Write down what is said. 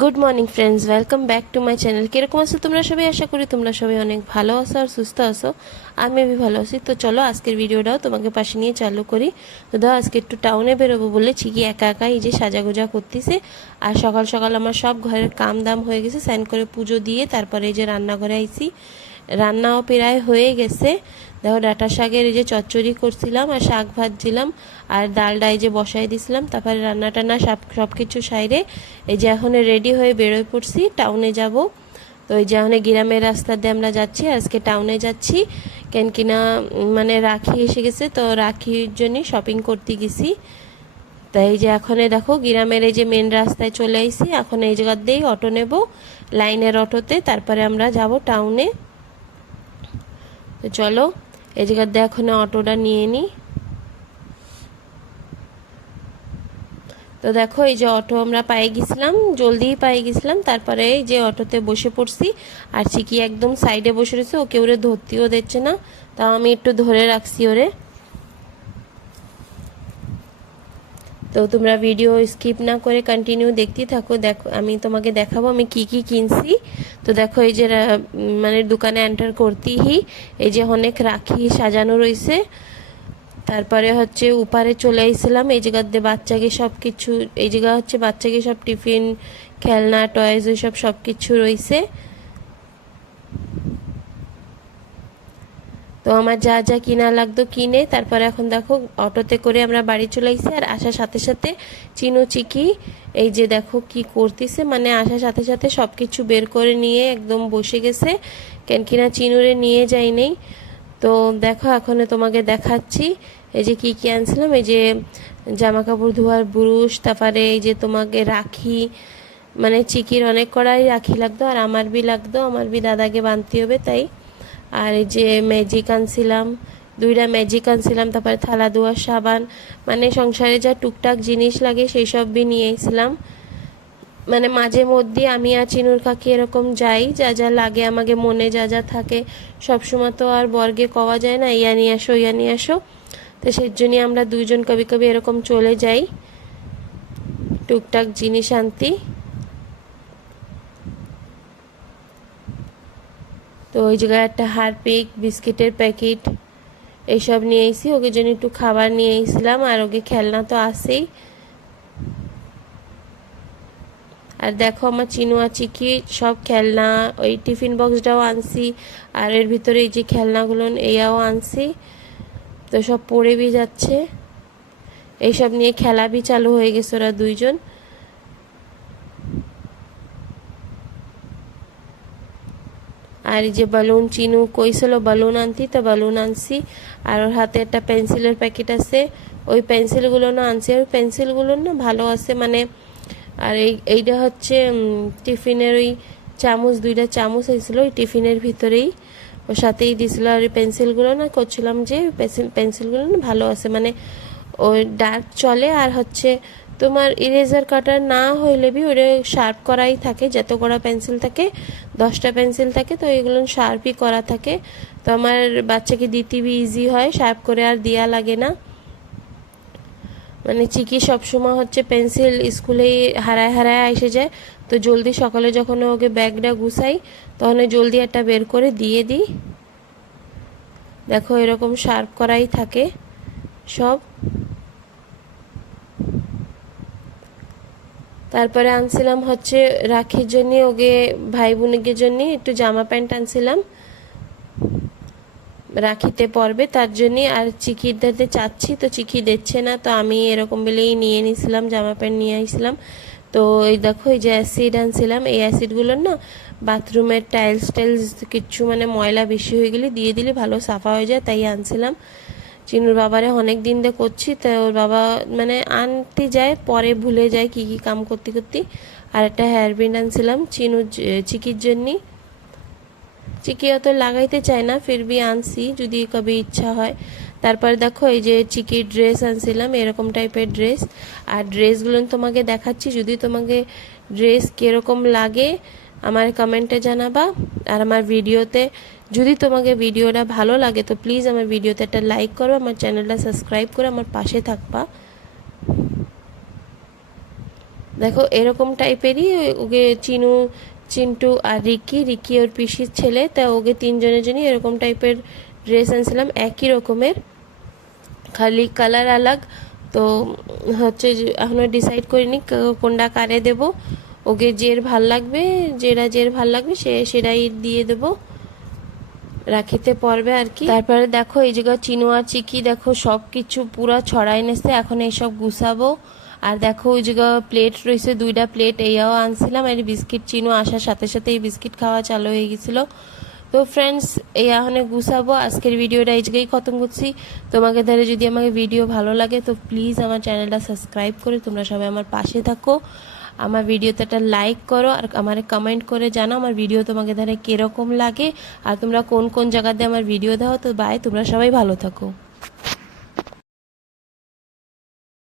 Good morning friends, welcome back to my channel. কীরকম আছো তোমরা সবাই? আশা করি তোমরা সবাই অনেক ভালো আছো আর সুস্থ আছো। আমি ভালো আছি। তো চলো আজকের ভিডিওটাও তোমাকে পাশে নিয়ে চালু করি। তো দাও, আজকে একটু টাউনে বেরোবো বলে চিকি একা একা এই যে সাজাগোজা করতেছে। আর সকাল সকাল আমার সব ঘরের কাম দাম হয়ে গেছে, স্নান করে পুজো দিয়ে তারপরে এই যে রান্নাঘরে আইছি। রান্নাও প্রায় হয়ে গেছে। দেখো, ডাঁটা শাকের এই যে চচ্চড়ি করছিলাম আর শাক ভাজছিলাম আর ডালটা এই যে বসাই দিছিলাম। তারপরে রান্না টান্না সব কিছু সাইরে এই যে এখন রেডি হয়ে বেরোয় পড়ছি, টাউনে যাব। তো এই যে এখন গ্রামের রাস্তা দিয়ে আমরা যাচ্ছি, আজকে টাউনে যাচ্ছি কেন কিনা মানে রাখি এসে গেছে, তো রাখির জন্য শপিং করতে গেছি। তাই এই যে এখন দেখো গ্রামের এই যে মেন রাস্তায় চলে আইছি। এখন এই জায়গা দিয়েই অটো নেব, লাইনের অটোতে, তারপরে আমরা যাব টাউনে। তো চলো এই জায়গা দিয়ে এখন অটোটা নিয়ে নিই। তো দেখো এই যে অটো আমরা পাই গেছিলাম, জলদিই পাই গেছিলাম। তারপরে এই যে অটোতে বসে পড়ছি আর চিকি একদম সাইডে বসে রয়েছে, ওকে ওরে ধরতেও দিচ্ছে না, তাও আমি একটু ধরে রাখছি ওরে। তো তোমরা ভিডিও স্কিপ না করে কন্টিনিউ দেখতেই থাকো। দেখো আমি তোমাকে দেখাবো আমি কি কি কিনছি। তো দেখো এই যে মানে দোকানে এন্টার করতেই এই যে অনেক রাখি সাজানো রয়েছে। তারপরে হচ্ছে উপারে চলে আইছিলাম, এই জায়গাতে বাচ্চাকে সব কিছু, এই জায়গা হচ্ছে বাচ্চাকে সব টিফিন, খেলনা, টয়েস ওইসব সব কিছু রয়েছে। তো আমার যা যা কিনা লাগতো কিনে তারপরে এখন দেখো অটোতে করে আমরা বাড়ি চলে আইছি। আর আসার সাথে সাথে চিনু চিকি এই যে দেখো কি করতেছে, মানে আসার সাথে সাথে সব কিছু বের করে নিয়ে একদম বসে গেছে, কেন কিনা চিনুরে নিয়ে যাই নেই। তো দেখো এখন তোমাকে দেখাচ্ছি এই যে কি কি আনছিলাম। এই যে জামা কাপড় ধোয়ার ব্রুশ, তারপরে এই যে তোমাকে রাখি, মানে চিকির অনেক কড়াই রাখি লাগতো আর আমার বি লাগতো, আমার বি দাদাকে বাঁধতে হবে তাই। আর এই যে ম্যাজিক আনছিলাম, দুইটা ম্যাজিক আনছিলাম, তারপরে থালা ধোয়ার সাবান, মানে সংসারে যা টুকটাক জিনিস লাগে সেই সব বি নিয়ে এসেছিলাম। মানে মাঝে মধ্যে আমি আর চিনুর কাকি এরকম যাই, যা যা লাগে আমাকে মনে যা যা থাকে, সবসময় তো আর বর্গে কওয়া যায় না ইয়া নিয়ে আসো ইয়া নিয়ে আসো। তো সেই জন্যই আমরা দুইজন কবি কবি এরকম চলে যাই টুকটাক জিনিস আনতে। তো ওই জায়গায় একটা হারপিক, বিস্কিটের প্যাকেট এইসব নিয়ে এসেছি, ওকে জন্য একটু খাবার নিয়ে এসেছিলাম আর ওকে খেলনা তো আসেই। আর দেখো আমার চিনু আর চিকি সব খেলনা, ওই টিফিন বক্সটাও আনছি আর এর ভিতরে এই যে খেলনাগুলো এইয়াও আনছি। তো সব পড়ে বি যাচ্ছে, এইসব নিয়ে খেলা বি চালু হয়ে গেছে ওরা দুইজন। আর এই যে বালুন, চিনু কইছিল বালুন আনতি, তো বালুন আনছি। আর ওর হাতে একটা পেন্সিলের প্যাকেট আছে, ওই পেন্সিলগুলো না আনছি। আর পেন্সিলগুলো না ভালো আছে মানে। আর এইটা হচ্ছে টিফিনের ওই চামচ, দুইটা চামচ হয়েছিল ওই টিফিনের ভিতরেই, ওর সাথেই দিছিল। আর ওই পেন্সিলগুলো না করছিলাম যে পেন্সিলগুলো না ভালো আছে, মানে ওই ডার্ক চলে। আর হচ্ছে তোমার ইরেজার কাটার না হইলে বি ওটা শার্প করাই থাকে, যত করা পেন্সিল থাকে 10টা পেন্সিল থাকে, তো এগুলো শার্পই করা থাকে। তো আমার বাচ্চাকে দিতে বি ইজি হয়, শার্প করে আর দেওয়া লাগে না। মানে চিকি সবসময় হচ্ছে পেন্সিল স্কুলে হারায় হারায় এসে যায়, তো জলদি সকালে যখন ওকে ব্যাগটা গুছাই তখন জলদি একটা বের করে দিয়ে দিই। দেখো এরকম শার্প করাই থাকে সব। তারপরে আনছিলাম হচ্ছে রাখির জন্য, ওকে ভাই বোনের জন্য একটু জামা প্যান্ট আনছিলাম, রাখিতে পরবে তার জন্য। আর চিকি দিতে চাচ্ছি তো চিকি দিচ্ছে না, তো আমি এরকম বলেই নিয়ে নিয়েছিলাম, জামা প্যান্ট নিয়ে আসছিলাম। তো এই দেখো এই যে অ্যাসিড আনছিলাম, এই অ্যাসিডগুলো না বাথরুমের টাইলস কিচ্ছু মানে ময়লা বেশি হয়ে গেলে দিয়ে দিলে ভালো সাফা হয়ে যায়, তাই আনছিলাম। চিনুর বাবারে অনেক দিন দিয়ে করছি, তো ওর বাবা মানে আনতে যায় পরে ভুলে যায় কি কি কাম করতে করতে। আর একটা হেয়ার ব্যান্ড আনছিলাম চিকির জন্যে। চিকি অত লাগাইতে চায় না, ফির বি আনছি যদি কবে ইচ্ছা হয়। তারপর দেখো এই যে চিকির ড্রেস আনছিলাম, এরকম টাইপের ড্রেস। আর ড্রেসগুলো তোমাকে দেখাচ্ছি, যদি তোমাকে ড্রেস কীরকম লাগে আমার কমেন্টে জানাবা। আর আমার ভিডিওতে যদি তোমাকে ভিডিওটা ভালো লাগে তো প্লিজ আমার ভিডিওতে একটা লাইক করো, আমার চ্যানেলটা সাবস্ক্রাইব করে আমার পাশে থাকবা। দেখো এরকম টাইপেরই ওকে চিন্টু আর রিকি ওর পিসির ছেলে, তা ওকে তিনজনের জন্যই এরকম টাইপের ড্রেস আনছিলাম একই রকমের, খালি কালার আলাগ। তো হচ্ছে যে এখনও ডিসাইড করিনি কোনটা কারে দেব। ওকে ভাল লাগবে, যের ভাল লাগবে সেটাই দিয়ে দেবো, রাখিতে পড়বে আর কি। তারপরে দেখো এই জায়গা চিনু আর চিকি দেখো সব কিছু পুরো ছড়াই নেছে, এখন এইসব গুছাবো। আর দেখো ওই জায়গা প্লেট রয়েছে, 2টা প্লেট এইয়াও আনছিলাম। আর বিস্কিট চিনু আসার সাথে সাথে এই বিস্কিট খাওয়া চালু হয়ে গেছিলো। তো ফ্রেন্ডস এই এখন গুছাবো। আজকের ভিডিওটা এই জায়গায় খতম করছি। তোমাকে ধরে যদি আমাকে ভিডিও ভালো লাগে তো প্লিজ আমার চ্যানেলটা সাবস্ক্রাইব করে তোমরা সবাই আমার পাশে থাকো। আমার ভিডিওতে একটা লাইক করো আর আমার কমেন্ট করে জানাও আমার ভিডিও তোমাকে ধরে কীরকম লাগে আর তোমরা কোন কোন জায়গাতে আমার ভিডিও দাও। তো বাই, তোমরা সবাই ভালো থাকো।